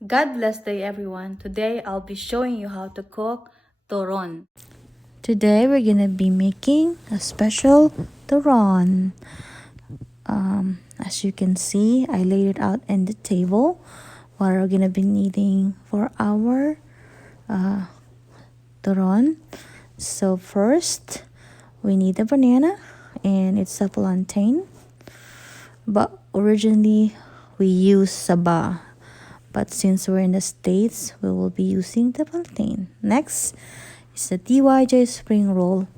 God bless day everyone. Today I'll be showing you how to cook turon. Today we're gonna be making a special turon. As you can see, I laid it out in the table. What we're gonna be needing for our turon. So first, we need a banana, and it's a plantain. But originally, we use saba. But since we're in the States, we will be using the plantain. Next is the DYJ spring roll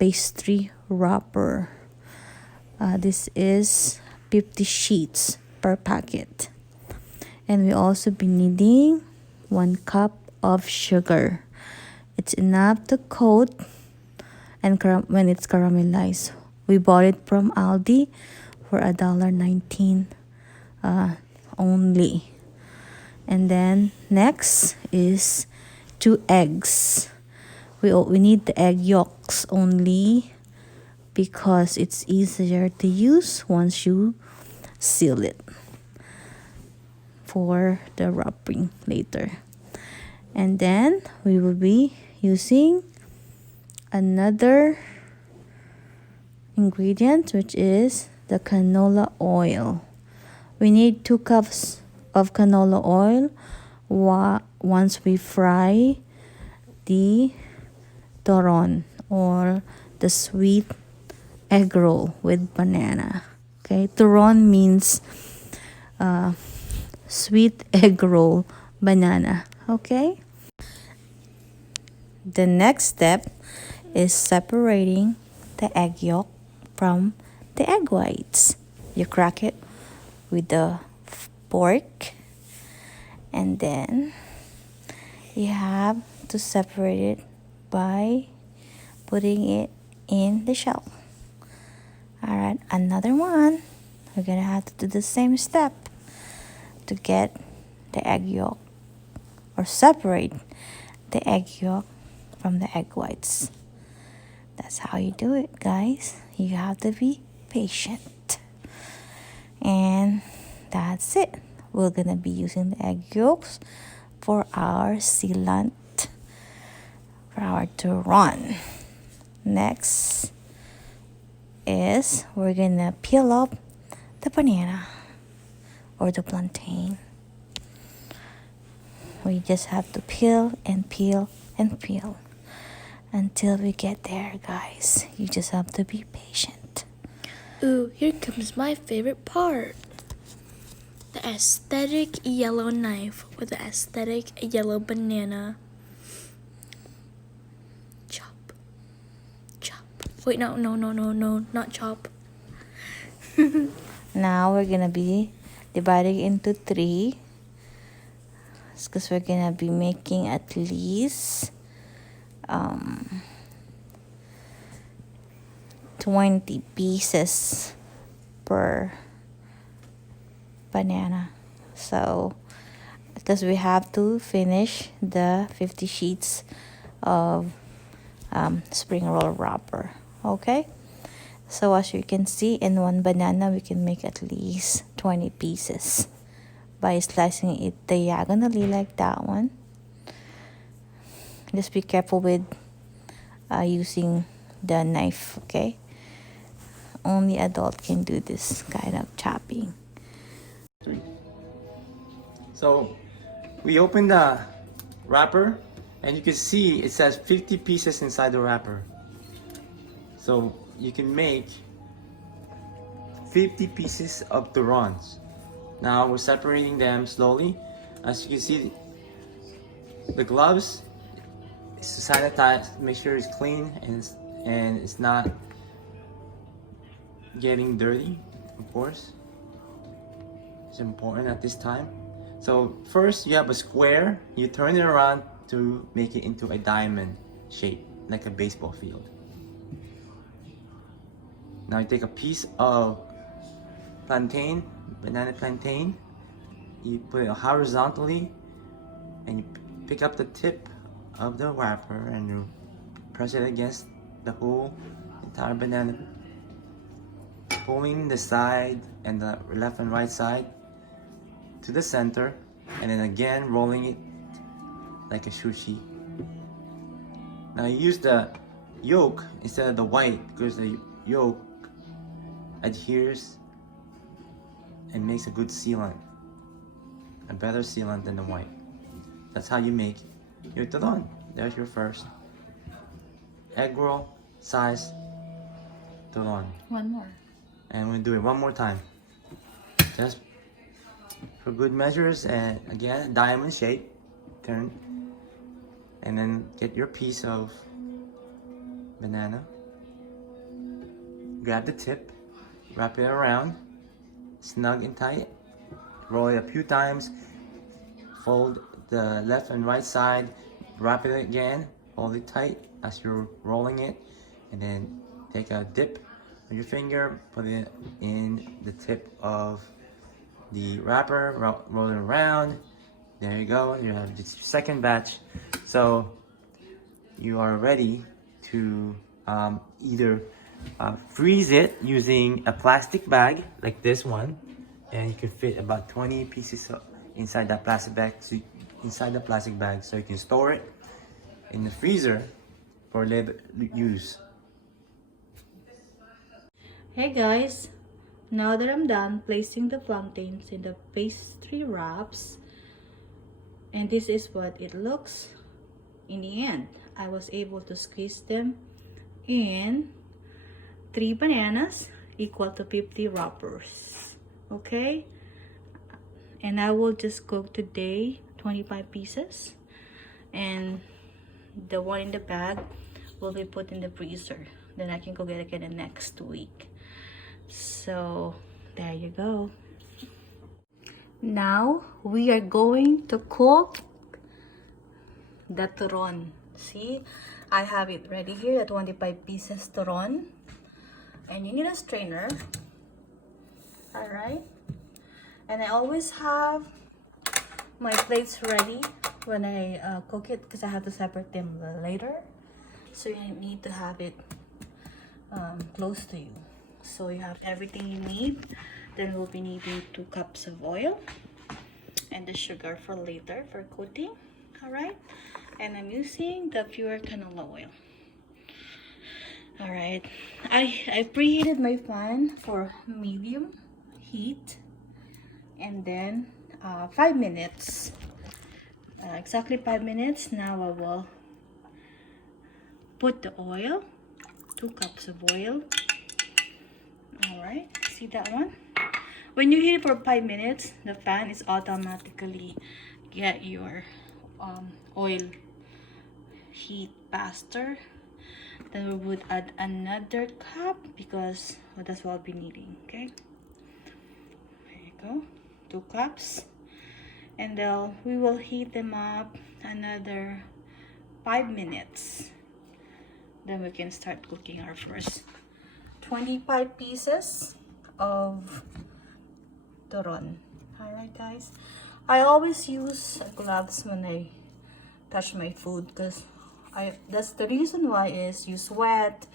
pastry wrapper. This is 50 sheets per packet. And we also be needing 1 cup of sugar. It's enough to coat and when it's caramelized. We bought it from Aldi for $1.19 only. And then next is 2 eggs. We need the egg yolks only because it's easier to use once you seal it for the wrapping later. And then we will be using another ingredient, which is the canola oil. We need 2 cups of canola oil once we fry the turon or the sweet egg roll with banana. Okay, turon means sweet egg roll banana. Okay, the next step is separating the egg yolk from the egg whites. You crack it with the fork, and then you have to separate it by putting it in the shell. Alright, another one. We're gonna have to do the same step to get the egg yolk or separate the egg yolk from the egg whites. That's how you do it, guys. You have to be patient. And that's it. We're gonna be using the egg yolks for our sealant, for our turon. Next is we're gonna peel up the banana or the plantain. We just have to peel and peel and peel until we get there, guys. You just have to be patient. Ooh, here comes my favorite part. The aesthetic yellow knife with the aesthetic yellow banana. Chop. Chop. Wait, no, not chop. Now we're gonna be dividing into 3 because we're gonna be making at least 20 pieces per banana. So because we have to finish the 50 sheets of spring roll wrapper. Okay, so as you can see, in 1 banana we can make at least 20 pieces by slicing it diagonally like that one. Just be careful with using the knife, okay? Only adult can do this kind of chopping. So we open the wrapper and you can see it says 50 pieces inside the wrapper. So you can make 50 pieces of turons. Now we're separating them slowly. As you can see, the gloves is sanitized, make sure it's clean and it's not getting dirty, of course. It's important at this time. So first you have a square, you turn it around to make it into a diamond shape, like a baseball field. Now you take a piece of plantain, banana plantain, you put it horizontally and you pick up the tip of the wrapper and you press it against the whole entire banana, pulling the side and the left and right side to the center and then again rolling it like a sushi. Now you use the yolk instead of the white because the yolk adheres and makes a good sealant, a better sealant than the white. That's how you make your turon. There's your first egg roll size turon. One more. And we'll do it one more time, just for good measures. And again, diamond shape, turn, and then get your piece of banana, grab the tip, wrap it around, snug and tight, roll it a few times, fold the left and right side, wrap it again, hold it tight as you're rolling it, and then take a dip with your finger, put it in the tip of the wrapper, roll it around. There you go, you have the second batch. So you are ready to either freeze it using a plastic bag like this one, and you can fit about 20 pieces inside that plastic bag, so you can store it in the freezer for later use. Hey guys, now that I'm done placing the plantains in the pastry wraps, and this is what it looks in the end. I was able to squeeze them in 3 bananas equal to 50 wrappers. Okay, and I will just cook today 25 pieces, and the one in the bag will be put in the freezer. Then I can cook it again the next week. So there you go. Now we are going to cook the turon. See, I have it ready here, the 25 pieces turon, and you need a strainer. All right, and I always have my plates ready when I cook it, because I have to separate them later, so you need to have it close to you, so you have everything you need. Then we'll be needing 2 cups of oil and the sugar for later for coating. All right, and I'm using the pure canola oil. All right, I preheated my pan for medium heat, and then 5 minutes, exactly 5 minutes. Now I will put the oil, 2 cups of oil. All right, see that one? When you heat it for 5 minutes, the fan is automatically get your oil heat faster. Then we would add another cup, because that's what I'll be needing. Okay, there you go, 2 cups, and then we will heat them up another 5 minutes. Then we can start cooking our first 25 pieces of turon. All right guys, I always use gloves when I touch my food, because that's the reason why is you sweat,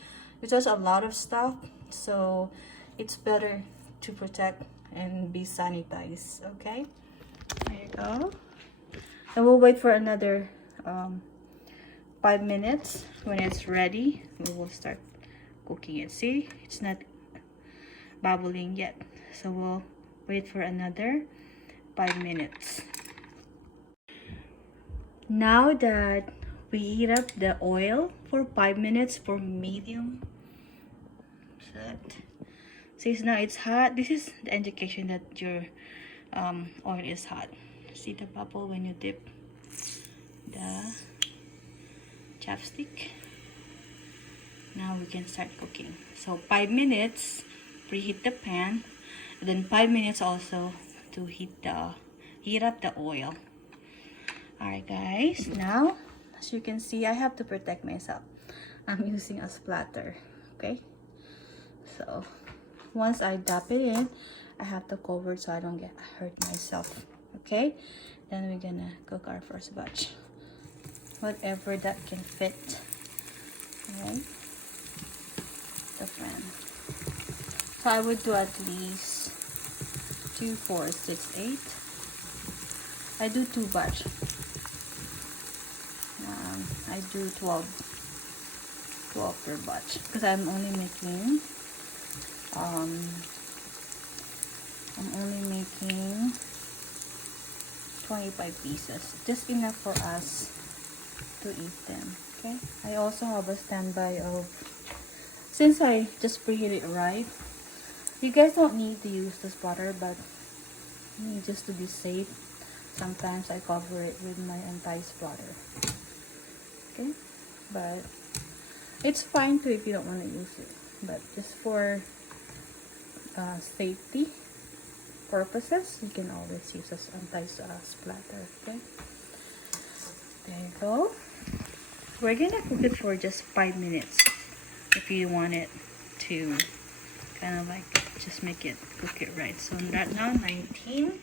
you touch a lot of stuff, so it's better to protect and be sanitized. Okay, there you go, and we'll wait for another 5 minutes. When it's ready, we will start cooking it. See, it's not bubbling yet, so we'll wait for another 5 minutes. Now that we heat up the oil for 5 minutes for medium set, see, now it's hot. This is the indication that your oil is hot. See the bubble when you dip the chopstick. Now we can start cooking. So 5 minutes, preheat the pan, and then 5 minutes also to heat up the oil. Alright guys, now as you can see, I have to protect myself. I'm using a splatter. Okay, so once I dip it in, I have to cover it so I don't get hurt myself. Okay, then we're gonna cook our first batch, whatever that can fit. Alright, the pan. So I would do at least 2, 4, 6, 8. I do 2 batch. I do 12 per batch because I'm only making 25 pieces, just enough for us to eat them. Okay, I also have a standby of, since I just preheat it right, you guys don't need to use the spotter, but me, just to be safe, sometimes I cover it with my anti-spotter. Okay, but it's fine too if you don't want to use it, but just for safety purposes, you can always use as anti-splatter. Okay, there you go. We're gonna cook it for just 5 minutes if you want it to kind of like just cook it right. So right now 19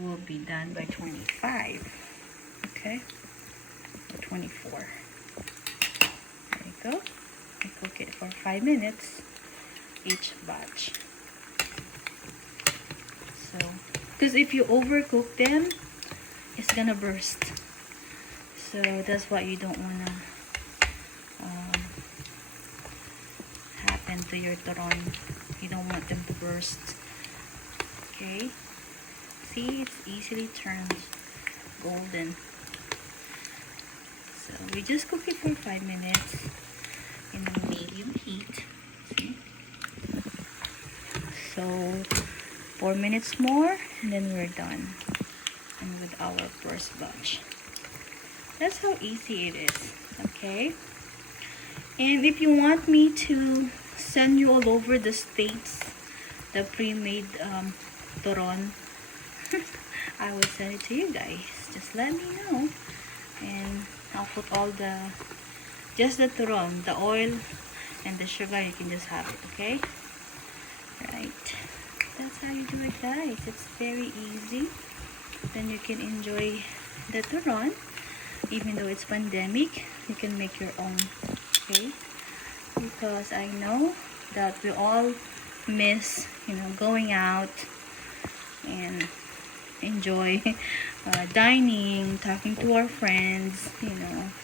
will be done by 25. Okay, or 24. There you go. I cook it for 5 minutes each batch. So, because if you overcook them, it's gonna burst. So that's what you don't wanna happen to your turon. You don't want them to burst. Okay. See, it's easily turned golden. So we just cook it for 5 minutes in medium heat. See? So 4 minutes more and then we're done. And with our first batch. That's how easy it is. Okay. And if you want me to send you all over the states the pre-made turon, I will send it to you guys. Just let me know, and I'll put all just the turon, the oil and the sugar. You can just have it. Okay, right? That's how you do it, guys. It's very easy. Then you can enjoy the turon. Even though it's pandemic, you can make your own. Okay, because I know that we all miss, going out and enjoy dining, talking to our friends,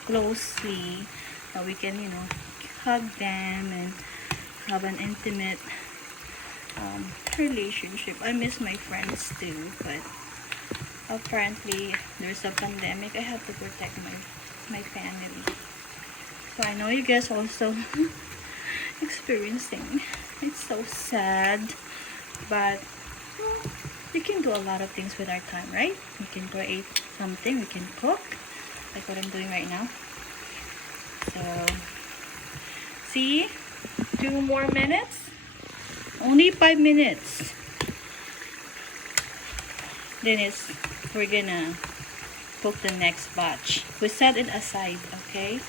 closely. We can, hug them and have an intimate relationship. I miss my friends too, but apparently there's a pandemic. I have to protect my family. So I know you guys also experiencing. It's so sad, but we can do a lot of things with our time, right? We can create something, we can cook, like what I'm doing right now. So, see? 2 more minutes. Only 5 minutes. Then we're gonna cook the next batch. We set it aside, okay?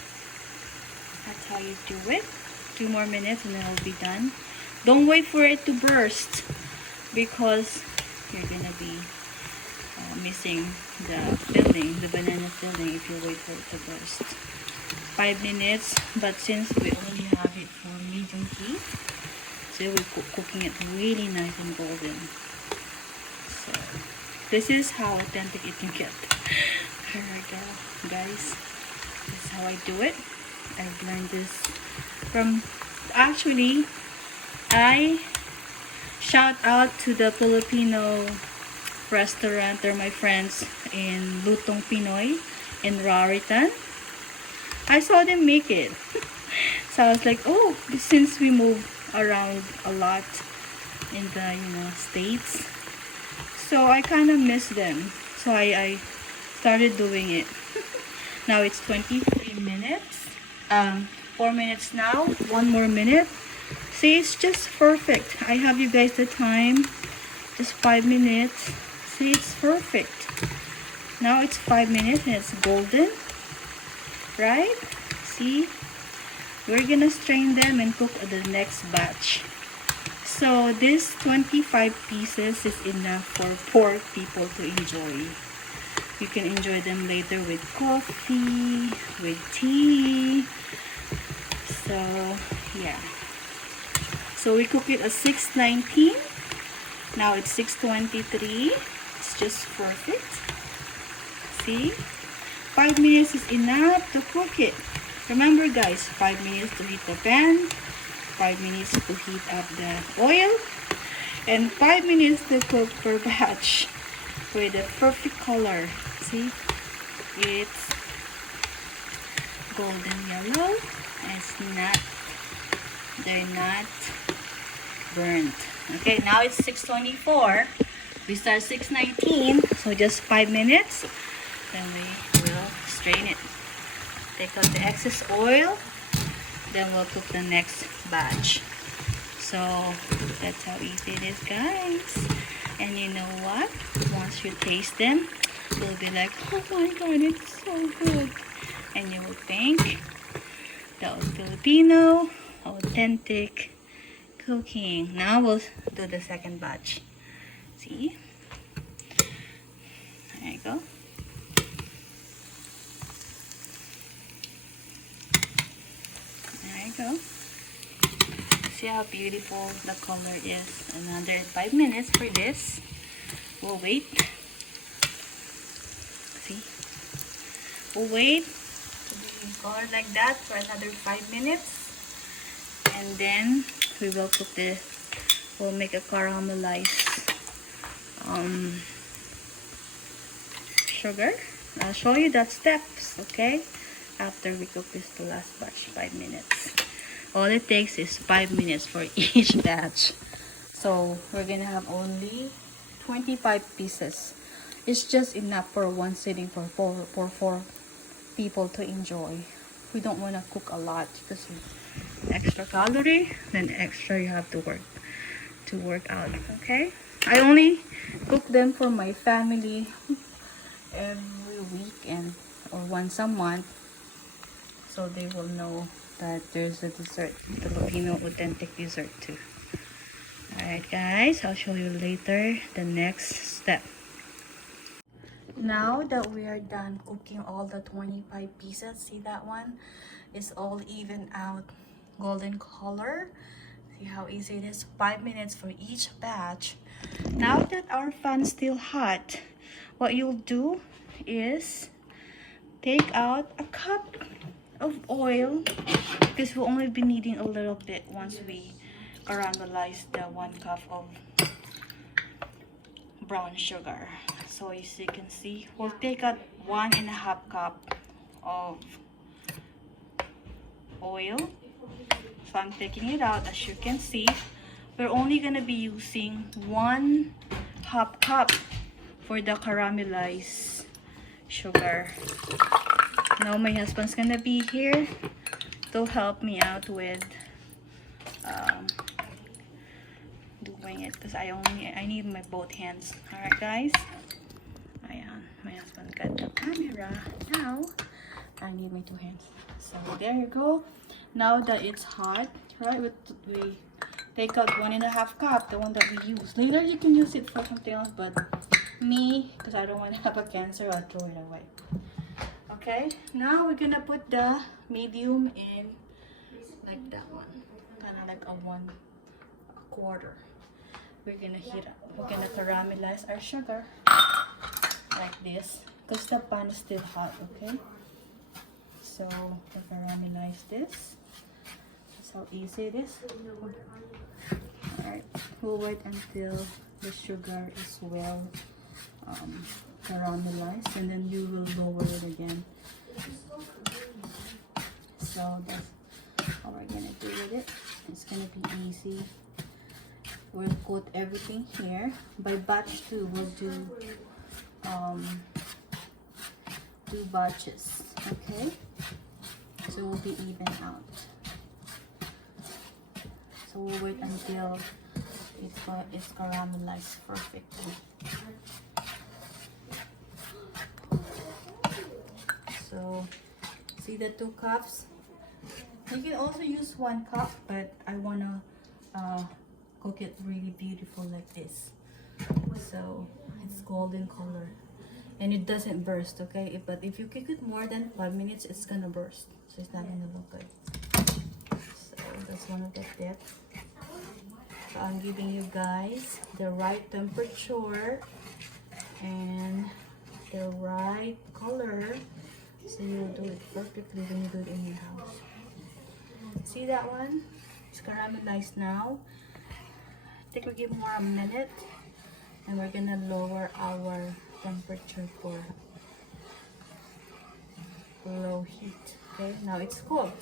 That's how you do it. 2 more minutes and then it'll be done. Don't wait for it to burst, because you're gonna be missing the filling, the banana filling, if you wait for it to burst. 5 minutes, but since we only have it for medium heat, so we're cooking it really nice and golden. So this is how authentic it can get. Here we go, guys. This is how I do it. I've learned this from, actually, I shout out to the Filipino restaurant. They're my friends in Lutong Pinoy in Raritan. I saw them make it. So I was like, oh, since we move around a lot in the states, so I kind of miss them. So I started doing it. Now it's 23 minutes. 4 minutes now. 1 more minute. See, it's just perfect. I have you guys the time. Just 5 minutes. See, it's perfect. Now it's 5 minutes and it's golden. Right? See? We're gonna strain them and cook the next batch. So this 25 pieces is enough for 4 people to enjoy. You can enjoy them later with coffee, with tea. So yeah. So we cook it at 6:19. Now it's 6:23. It's just perfect. See? 5 minutes is enough to cook it. Remember guys, 5 minutes to heat the pan, 5 minutes to heat up the oil, and 5 minutes to cook per batch with the perfect color. See? It's golden yellow and they're not burnt. Okay, now it's 6:24. We start 6:19, so just 5 minutes. Then we will strain it. Take out the excess oil. Then we'll cook the next batch. So that's how easy it is, guys. And you know what? Once you taste them, you'll be like, oh my god, it's so good. And you will think that was Filipino, authentic cooking. Now we'll do the second batch. See? There you go. There you go. See how beautiful the color is. Another 5 minutes for this. We'll wait. See? We'll wait to be colored like that for another 5 minutes. And then we will cook we'll make a caramelized sugar. I'll show you the steps, okay? After we cook this the last batch, 5 minutes. All it takes is 5 minutes for each batch. So we're gonna have only 25 pieces. It's just enough for one sitting for four people to enjoy. We don't want to cook a lot because extra calorie, then extra you have to work out. Okay, I only cook them for my family every weekend or once a month, so they will know that there's a dessert, Filipino authentic dessert too. Alright guys, I'll show you later the next step. Now that we are done cooking all the 25 pieces, see that one? It's all even out golden color. See how easy it is? 5 minutes for each batch. Now that our pan's still hot, what you'll do is take out a cup of oil, because we'll only be needing a little bit once we caramelize the 1 cup of brown sugar. So as you can see, we'll take out 1.5 cup of oil. So I'm taking it out. As you can see, we're only gonna be using 1/2 cup for the caramelized sugar. Now my husband's gonna be here to help me out with doing it, because I need my both hands. Alright guys, ayan, my husband got the camera. Now I need my 2 hands. So there you go. Now that it's hot, right, we take out 1.5 cup, the one that we use. Later you can use it for something else, but me, because I don't want to have a cancer, I'll throw it away. Okay, now we're gonna put the medium in like that one, kind of like a 1/4. We're gonna heat up. We're gonna caramelize our sugar like this, because the pan is still hot. Okay, so we'll caramelize this. That's how easy it is. Alright, we'll wait until the sugar is well caramelized, and then you will lower it again. So that's how we're gonna do with it. It's gonna be easy. We'll coat everything here. By batch 2, we'll do 2 batches. Okay, so we'll be even out. So we'll wait until it's caramelized perfectly. So see the 2 cups? You can also use 1 cup, but I wanna cook it really beautiful like this. So it's golden color and it doesn't burst, okay? But if you cook it more than 5 minutes, it's gonna burst. So it's not gonna look good. So that's one of the tips. So I'm giving you guys the right temperature and the right right color, so you'll do it perfectly when you do it in your house. See that one? It's caramelized now. I think we give more a minute, and we're gonna lower our temperature for low heat. Okay, now it's cold.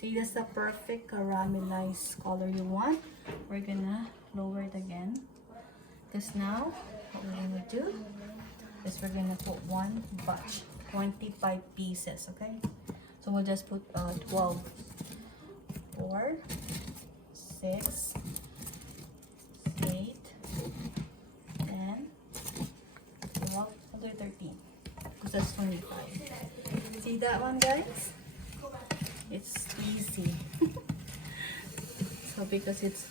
See, that's the perfect caramelized color you want. We're gonna lower it again, because now what we're gonna do is we're gonna put one batch, 25 pieces. Okay, so we'll just put 12, 4, 6, 8, 10, 12, 13, because that's 25. See that one, guys? It's easy. So because it's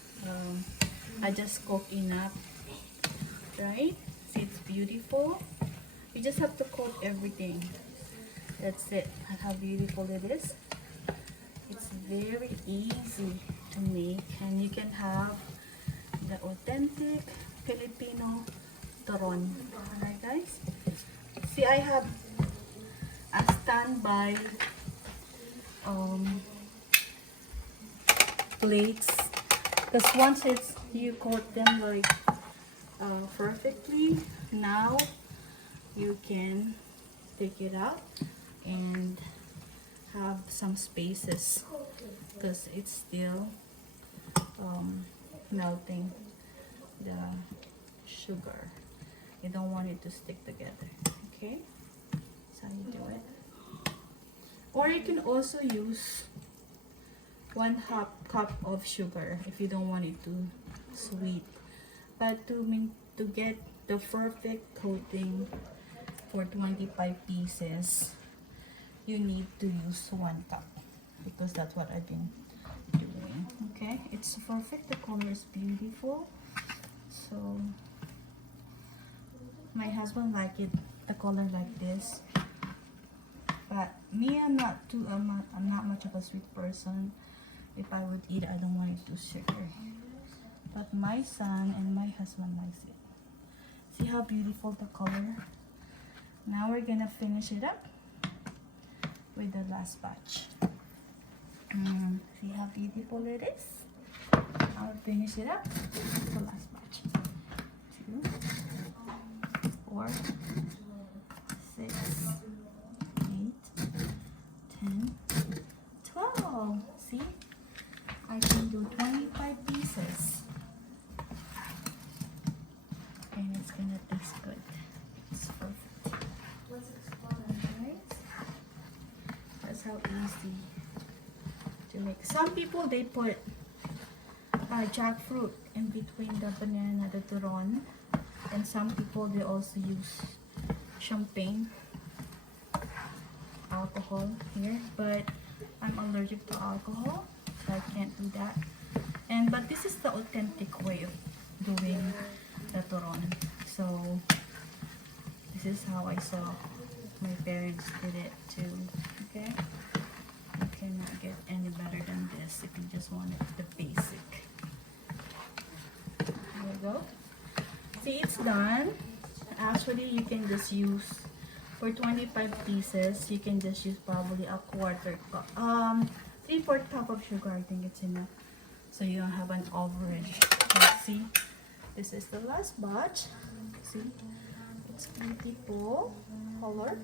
I just cook enough, right? See, it's beautiful. You just have to coat everything. That's it. Look how beautiful it is. It's very easy to make, and you can have the authentic Filipino turon. Alright, guys? See, I have a standby plates, because once it's you coat them like perfectly, now you can take it out and have some spaces, because it's still melting the sugar. You don't want it to stick together. Okay, that's how you do it. Or you can also use 1/2 cup of sugar if you don't want it too sweet. But to get the perfect coating for 25 pieces, you need to use 1 cup, because that's what I've been doing. Okay, it's perfect. The color is beautiful. So my husband liked it, the color like this. But me, I'm not much of a sweet person. If I would eat, I don't want it too sugary. But my son and my husband likes it. See how beautiful the color? Now we're gonna finish it up with the last batch. See how beautiful it is? I'll finish it up with the last batch. 2, 4, 6, 8, 10, 12. See? I can do 25 pieces. And it's gonna taste good. It's perfect. Alright? That's how easy to make. Some people, they put jackfruit in between the banana, the turon. And some people, they also use champagne alcohol here, but I'm allergic to alcohol, so I can't do that. But this is the authentic way of doing the turon. So this is how I saw my parents did it too. Okay, you cannot get any better than this if you just want it the basic. There we go. See, it's done. Actually, you can just use, for 25 pieces, you can just use probably a 1/4 cup, 3/4 cup of sugar. I think it's enough, so you don't have an overage. Let's see, this is the last batch. See, it's beautiful color.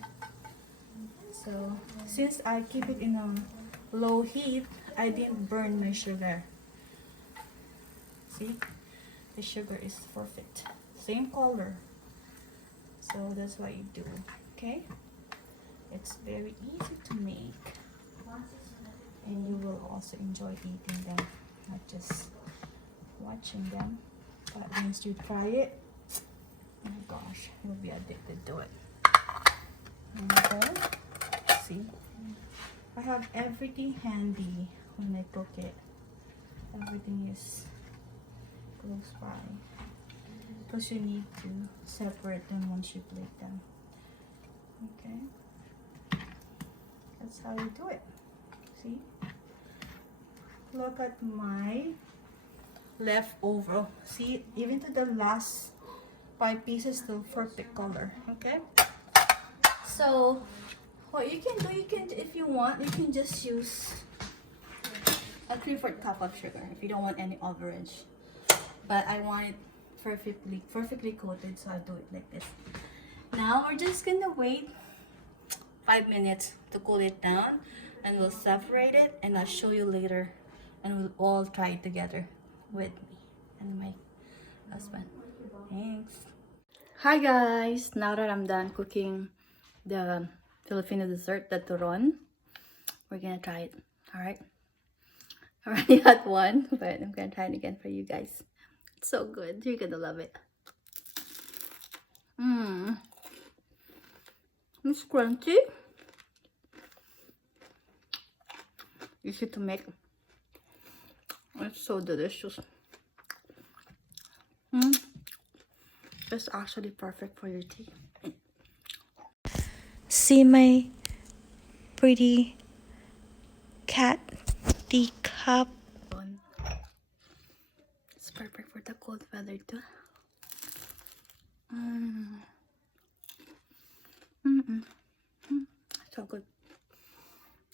So since I keep it in a low heat, I didn't burn my sugar. See, the sugar is perfect, same color. So that's what you do. Okay, it's very easy to make, and you will also enjoy eating them, not just watching them. But once you try it, oh my gosh, you'll be addicted to it. Okay, see, I have everything handy when I cook it. Everything is close by, because you need to separate them once you plate them. Okay, that's how you do it. See, look at my leftover. See, even to the last 5 pieces, still perfect color. Okay, So what you can do, if you want, you can just use a 3/4 cup of sugar if you don't want any overage. But I want it perfectly coated, so I'll do it like this. Now we're just gonna wait 5 minutes to cool it down, and we'll separate it, and I'll show you later, and we'll all try it together with me and my husband. Thanks. Hi guys, now that I'm done cooking the Filipino dessert, the Turon, we're gonna try it. All right, I already had one, but I'm gonna try it again for you guys. It's so good. You're gonna love it. It's crunchy, easy to make. It's so delicious. It's actually perfect for your tea. See my pretty cat teacup. It's perfect for the cold weather too. So good.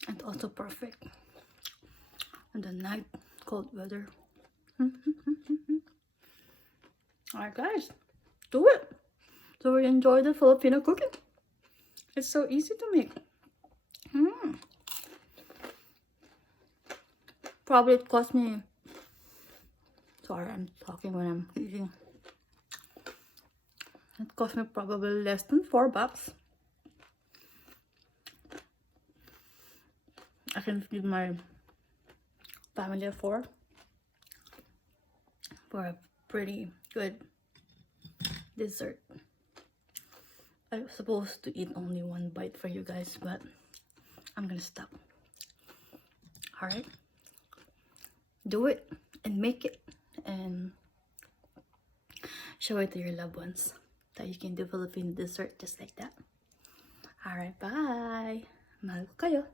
And also perfect in the night cold weather. Alright guys, do it. So we enjoy the Filipino cooking. It's so easy to make. Probably it cost me, sorry, I'm talking when I'm eating. It cost me probably less than $4. I can feed my family of 4 for a pretty good dessert. I was supposed to eat only 1 bite for you guys, but I'm gonna stop. Alright? Do it and make it and show it to your loved ones that you can do Filipino dessert just like that. Alright, bye! Mahal ko kayo.